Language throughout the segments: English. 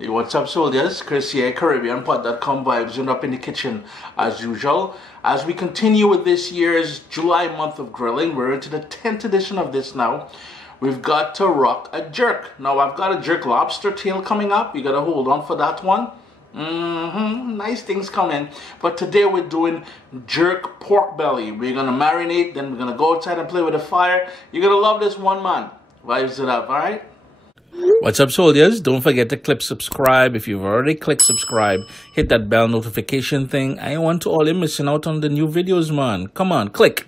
Hey, what's up, soldiers? Chris here, CaribbeanPot.com vibes, and up in the kitchen as usual. As we continue with this year's July month of grilling, we're into the 10th edition of this now. We've got to rock a jerk. Now, I've got a jerk lobster tail coming up. You gotta hold on for that one. Nice things coming. But today we're doing jerk pork belly. We're gonna marinate, then we're gonna go outside and play with the fire. You're gonna love this one, man. Vibes it up, alright? What's up, soldiers? Don't forget to click subscribe. If you've already clicked subscribe, hit that bell notification thing. I want to all you missing out on the new videos, man. Come on, click.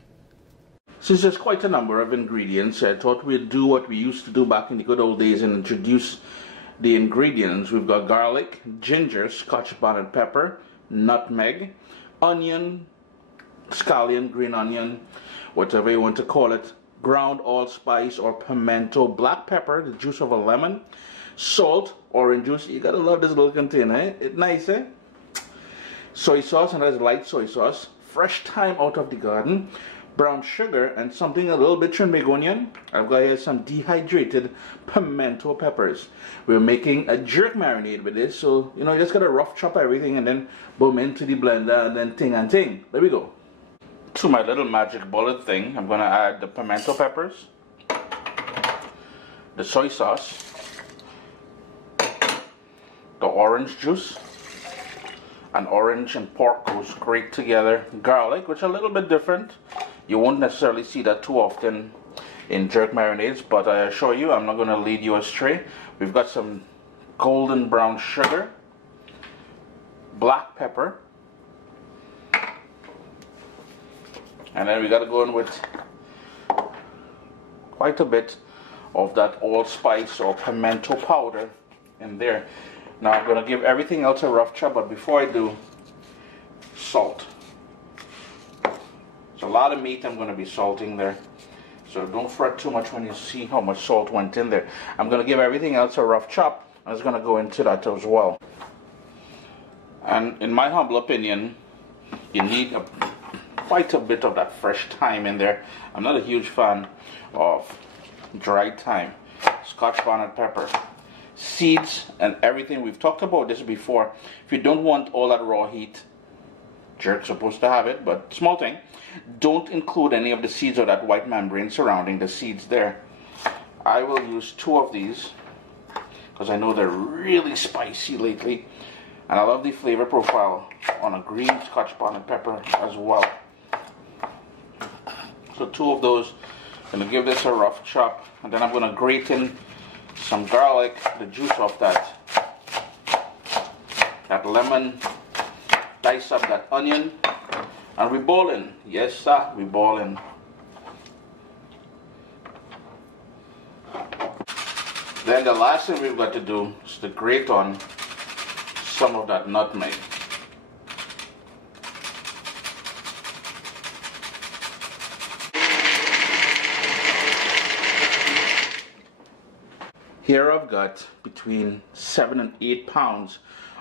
Since there's quite a number of ingredients, I thought we'd do what we used to do back in the good old days and introduce the ingredients. We've got garlic, ginger, scotch bonnet pepper, nutmeg, onion, scallion, green onion, whatever you want to call it, ground allspice or pimento, black pepper, the juice of a lemon, salt, orange juice. You gotta love this little container, eh? It's nice, eh? Soy sauce, and that's light soy sauce, fresh thyme out of the garden, brown sugar, and something a little bit Trinbagonian. I've got here some dehydrated pimento peppers. We're making a jerk marinade with this, so you know, you just gotta rough chop everything and then boom into the blender and then ting and ting. There we go. To my little magic bullet thing, I'm gonna add the pimento peppers, the soy sauce, the orange juice, and orange and pork goes great together. Garlic, which is a little bit different. You won't necessarily see that too often in jerk marinades, but I assure you I'm not gonna lead you astray. We've got some golden brown sugar, black pepper, and then we got to go in with quite a bit of that allspice or pimento powder in there. Now I'm going to give everything else a rough chop, but before I do, salt. It's a lot of meat I'm going to be salting there, so don't fret too much when you see how much salt went in there. I'm going to give everything else a rough chop. I was going to go into that as well. And in my humble opinion, you need quite a bit of that fresh thyme in there. I'm not a huge fan of dried thyme. Scotch bonnet pepper, seeds, and everything. We've talked about this before. If you don't want all that raw heat, jerk's supposed to have it, but small thing, don't include any of the seeds or that white membrane surrounding the seeds there. I will use 2 of these because I know they're really spicy lately, and I love the flavor profile on a green Scotch bonnet pepper as well. So 2 of those. I'm going to give this a rough chop, and then I'm going to grate in some garlic, the juice of that lemon, dice up that onion, and we boiling. Yes sir, we boiling. Then the last thing we've got to do is to grate on some of that nutmeg. Here I've got between 7 and 8 pounds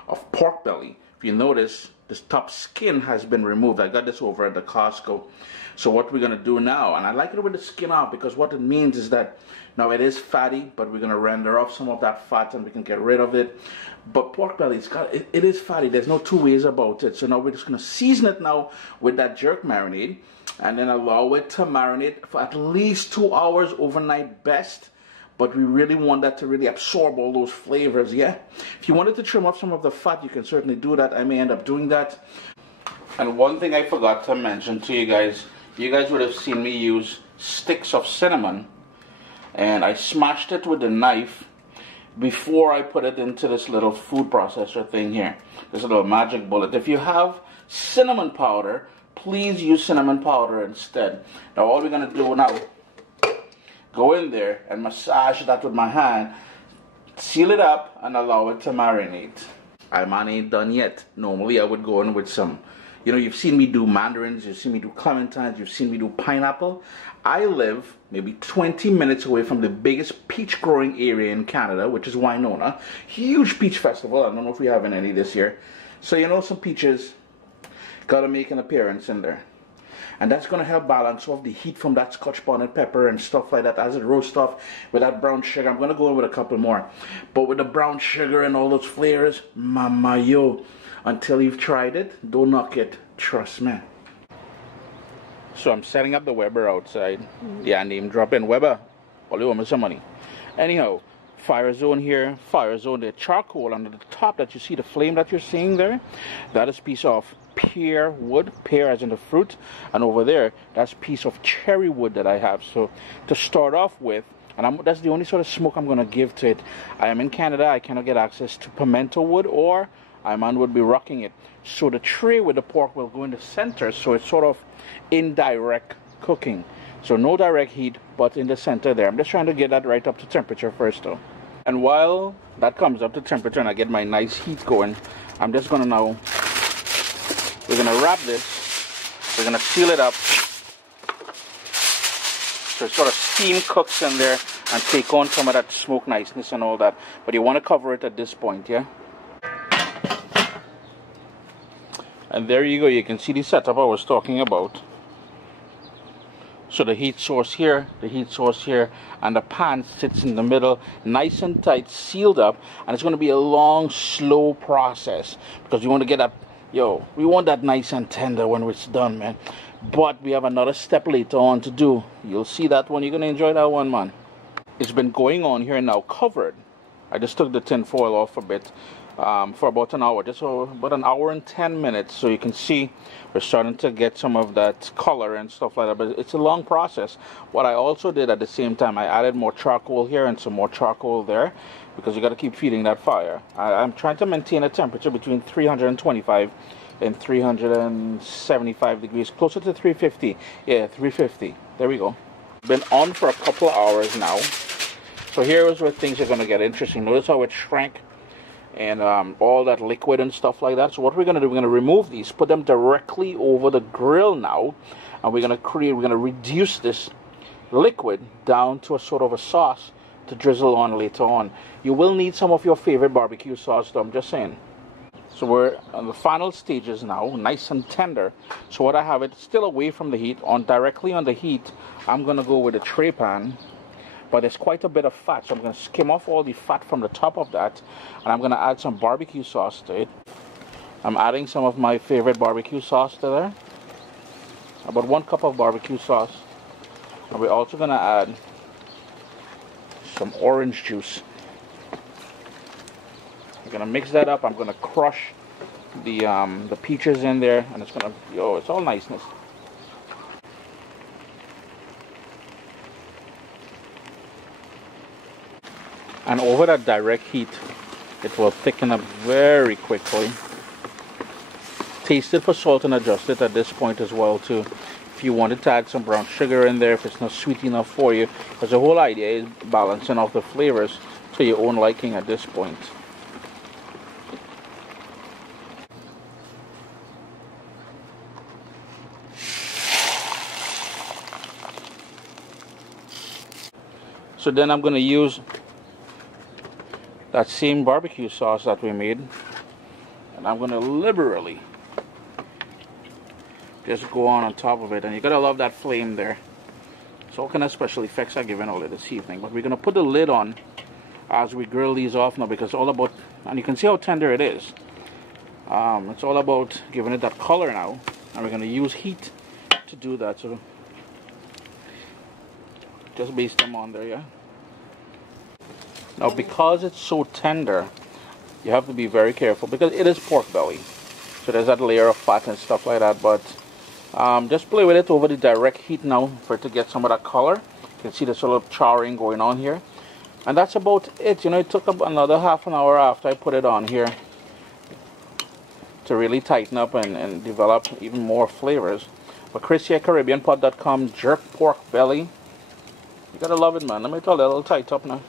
of pork belly. If you notice, this top skin has been removed. I got this over at the Costco. So what we're going to do now, and I like it with the skin off because what it means is that now it is fatty, but we're going to render off some of that fat and we can get rid of it. But pork belly, it is fatty. There's no 2 ways about it. So now we're just going to season it now with that jerk marinade and then allow it to marinate for at least 2 hours overnight best. But we really want that to really absorb all those flavors, yeah? If you wanted to trim off some of the fat, you can certainly do that. I may end up doing that. And one thing I forgot to mention to you guys would have seen me use sticks of cinnamon, and I smashed it with a knife before I put it into this little food processor thing here, this little magic bullet. If you have cinnamon powder, please use cinnamon powder instead. Now all we're going to do now, go in there and massage that with my hand, seal it up, and allow it to marinate. I ain't done yet. Normally I would go in with some, you know, you've seen me do mandarins, you've seen me do clementines, you've seen me do pineapple. I live maybe 20 minutes away from the biggest peach growing area in Canada, which is Winona. Huge peach festival. I don't know if we have any this year. So you know, some peaches gotta make an appearance in there. and that's going to help balance off the heat from that Scotch bonnet pepper and stuff like that as it roasts off with that brown sugar. I'm going to go in with a couple more, but with the brown sugar and all those flavors, mama yo, until you've tried it, don't knock it, trust me. So I'm setting up the Weber outside. Yeah, name dropping Weber, all you owe me some money. Anyhow, fire zone here, fire zone there, charcoal under the top that you see, the flame that you're seeing there, that is a piece of pear wood, pear as in the fruit, and over there, that's a piece of cherry wood that I have. So to start off with, and that's the only sort of smoke I'm going to give to it. I am in Canada, I cannot get access to pimento wood, or Iman would be rocking it. So the tray with the pork will go in the center, so it's sort of indirect cooking. So no direct heat, but in the center there. I'm just trying to get that right up to temperature first though. And while that comes up to temperature and I get my nice heat going, I'm just gonna now, we're gonna wrap this, we're gonna seal it up, so it sort of steam cooks in there and take on some of that smoke niceness and all that. But you wanna cover it at this point, yeah? And there you go, you can see the setup I was talking about. So the heat source here, the heat source here, and the pan sits in the middle, nice and tight, sealed up, and it's going to be a long, slow process because you want to get that, we want that nice and tender when it's done, man. But we have another step later on to do. You'll see that one. You're going to enjoy that one, man. It's been going on here now, covered. I just took the tin foil off a bit for about an hour, just about an hour and 10 minutes. So you can see we're starting to get some of that color and stuff like that, but it's a long process. What I also did at the same time, I added more charcoal here and some more charcoal there because you got to keep feeding that fire. I'm trying to maintain a temperature between 325 and 375 degrees, closer to 350. Yeah, 350. There we go. Been on for a couple of hours now. So here is where things are going to get interesting. Notice how it shrank and all that liquid and stuff like that. So what we're going to do, we're going to remove these, put them directly over the grill now, and we're going to reduce this liquid down to a sort of a sauce to drizzle on later on. You will need some of your favorite barbecue sauce though, I'm just saying. So we're on the final stages now, nice and tender. So what I have, it still away from the heat, directly on the heat, I'm going to go with a tray pan. But there's quite a bit of fat, so I'm going to skim off all the fat from the top of that, and I'm going to add some barbecue sauce to it. I'm adding some of my favorite barbecue sauce to there, about 1 cup of barbecue sauce, and we're also going to add some orange juice. I'm going to mix that up. I'm going to crush the peaches in there, and it's going to, it's all niceness. And over that direct heat, it will thicken up very quickly. Taste it for salt and adjust it at this point as well too. If you wanted to add some brown sugar in there, if it's not sweet enough for you, because the whole idea is balancing off the flavors to your own liking at this point. So then I'm going to use that same barbecue sauce that we made, and I'm going to liberally just go on top of it, and you gotta love that flame there. So what kind of special effects I'm giving all of this evening. But we're going to put the lid on as we grill these off now, because it's all about, and you can see how tender it is. It's all about giving it that color now, and we're going to use heat to do that. So just baste them on there, yeah. Now, because it's so tender, you have to be very careful because it is pork belly. So there's that layer of fat and stuff like that. But just play with it over the direct heat now for it to get some of that color. You can see the sort of charring going on here. And that's about it. You know, it took another half an hour after I put it on here to really tighten up and develop even more flavors. But Chris here, CaribbeanPot.com, jerk pork belly. You gotta love it, man. Let me tell you, a little tight up now.